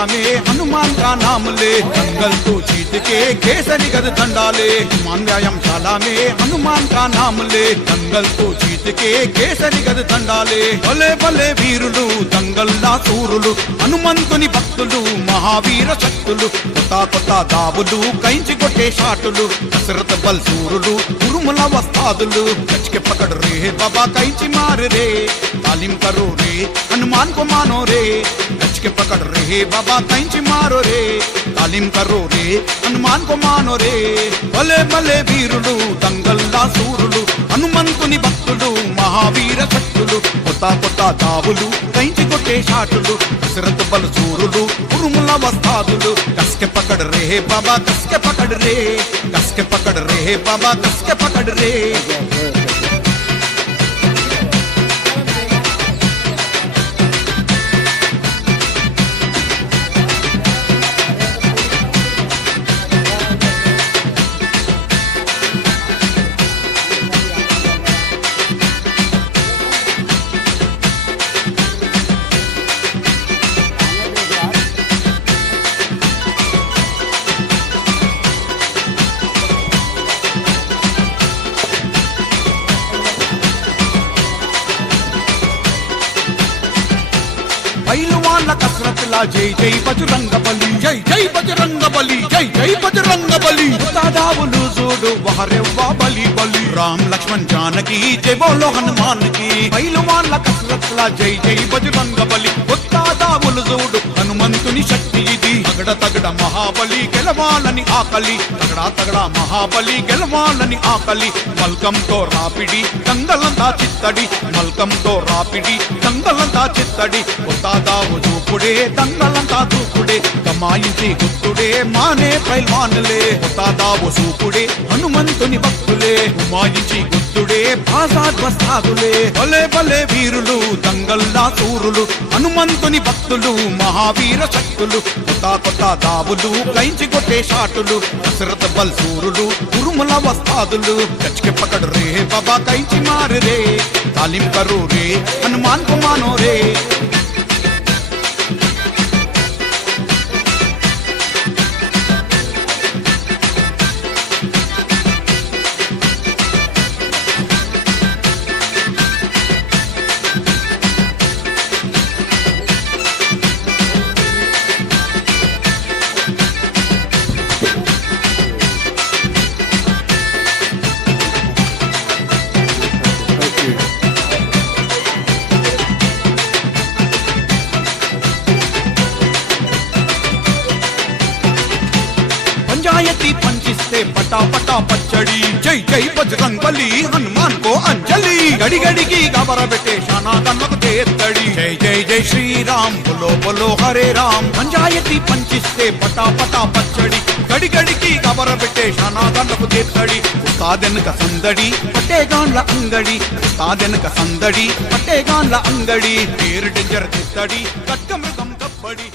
चला में हनुमान का नाम ले, जंगल को जीत के केसरी गद झंडा ले। हनुमान व्यायामशाला में हनुमान का नाम ले, जंगल को जीत के केसरी गद झंडा ले। भले भले वीरुलु దంగల్లా సూరులు హనుమంతుని భక్తులు మహావీర శక్తులు, కొత్త కొత్త దావులు కైంచి కొట్టే షాటులు, దశరథ బల్సూరులు ఉరుముల వస్తాదులు। कच के पकड़ रे बाबा कैंची मार रे, तालीम करो रे हनुमान को मानो रे। कच के पकड़ रे बाबा कैंची मारो रे, तालीम करो रे हनुमान को मानो रे। भले भले वीरुलु దంగల్లా సూరులు హనుమంతుని భక్తులు మహావీర శక్తులు, కొత్త కొత్త దావులు కైంచి కొట్టే షాటులు, దశరథ బల్సూరులు ఉరుముల వస్తాదులు। कस के पकड़ रे बाबा कस के पकड़ रे, कस के पकड़ रे बाबा कस के पकड़ रे। పైలువాన్ల కసరత్తులా జై జై బజరంగ బలి, జై జై బజరంగ బలి, జై జై బజరంగ బలి। దాదావులు చూడు వహరెవ్వా బలి బలి, రామ్ లక్ష్మణ్ జానకి జై బోలో హనుమాన్ కి। పైలువాన్ల కసరత్తులా జై జై బజరంగ బలి, దాదావులు చూడు హనుమంతుని శక్తి ఇది। తగడ తగడ మహాబలి గెలవాలని ఆకలి, తగడా తగడా మహాబలి గెలవాలని ఆకలి। మల్కంతో రాపిడి దంగలంతా చిత్తడి, మల్కంతో రాపిడి దంగలంతా చిత్తడి। దావు దూకుడే దంగలంతా దూకుడే, కమాయించి గుత్తుడే మానే పైల్వాన్లే। దావు సూకుడే హనుమంతుని భక్తులే, కుమాయించి గుత్తుడే భాషాధ్వస్తాదులే। భలే భలే వీరులు దంగల్లా సూరులు హనుమంతుని భక్తులు మహావీర శక్తులు, కొత్త కొత్త దావులు కైంచి కొట్టే షాటులు, దశరథ బల్సూరులు ఉరుముల వస్తాదులు। कच के पकड़ रे बाबा कैंची मार रे, तालीम करो रे हनुमान को मानो रे। పంచాయతీ పంచిస్తే పటా పటా పచ్చడి, జై జై బజరంగ్ బలి హనుమాన్ కో అంజలి। గడి గడికి గబరబెట్టే శానాదన్నకు చేత్తడి, జై జై జై శ్రీరామ్ బోలో బోలో హరే రామ్। పంచాయతీ పంచిస్తే పటా పటా పచ్చడి, గడి గడికి గబరబెట్టే శానాదన్నకు చేత్తడి। ఉస్తాదెనక సందడి పట్టేగాన్ల అంగడి, ఉస్తాదెనక సందడి పట్టేగాన్ల అంగడి। పేరు డెంజర్ చిత్తడి ఖడ్గమృగం కప్పడి।